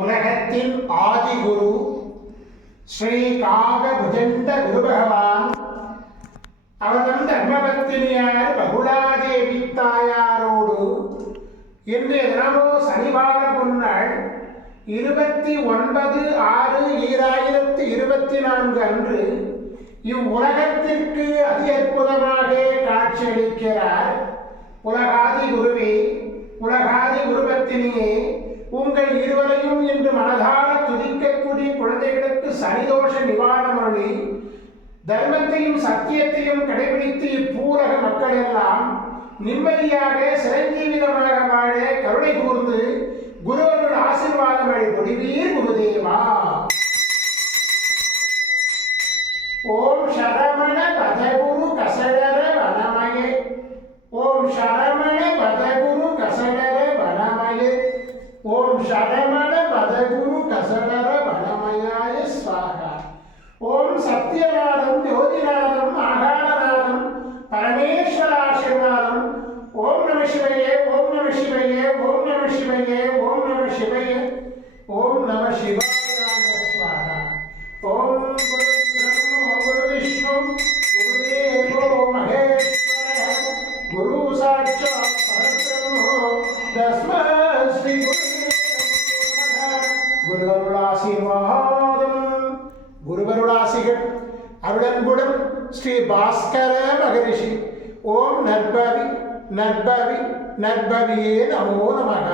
உலகத்தின் ஆதிகுரு ஸ்ரீ காகபுஜண்ட குரு பகவான் அவர்தம் தர்மபத்தினியார் பகுலாதேவி தாயாரோடு இன்றைய தினமோ சனிவார பொன்னாள் 29/6/2024 அன்று இவ்வுலகத்திற்கு அதி அற்புதமாக காட்சியளிக்கிறார். உலகாதி குருவே, உலகாதி குருபத்தினியே, உங்கள் இருவரையும் இன்று மனதார துதிக்கக்கூடிய குழந்தைகளுக்கு சனிதோஷ நிவாரணமொழி தர்மத்தையும் சத்தியத்தையும் கடைபிடித்து இப்பூரக மக்கள் எல்லாம் நிம்மதியாக சிரஞ்சீவிதமாக வாழ கருணை கூர்ந்து குருவருள் ஆசீர்வாதம் பொழிவீர் குருதேவா. ஓம் சரவண பதகுரு கசடர வனமயே, ஓம் சரவண பதகுரு கசடர வனமயே, ஓம் சரவண பதகுரு கசடர வனமயாய ஸ்வாகா. ஓம் சத்யநாதம் ஜோதிநாதம் ஆகாரநாதம் பரமேஸ்வராசீர்வாதம். ஓம் நம சிவயே, ஓம் நம சிவயே, ஓம் நம சிவயே, ஓம் நம சிவயே, ஓம் நம சிவாய ஸ்வாகா. ஓம் குரு பிரம்ம குரு விஷ்ணு குருதேவோ மகேஸ்வர குரு சாட்சாத் பரபிரம்ம தஸ்மை ஸ்ரீ குருவருளாசீர்வாதம். குருவருளாசிகள் அருளன்புடன் ஸ்ரீ பாஸ்கர மகரிஷி. ஓம் நற்பவி நற்பவி நற்பவியே நமோ நமக.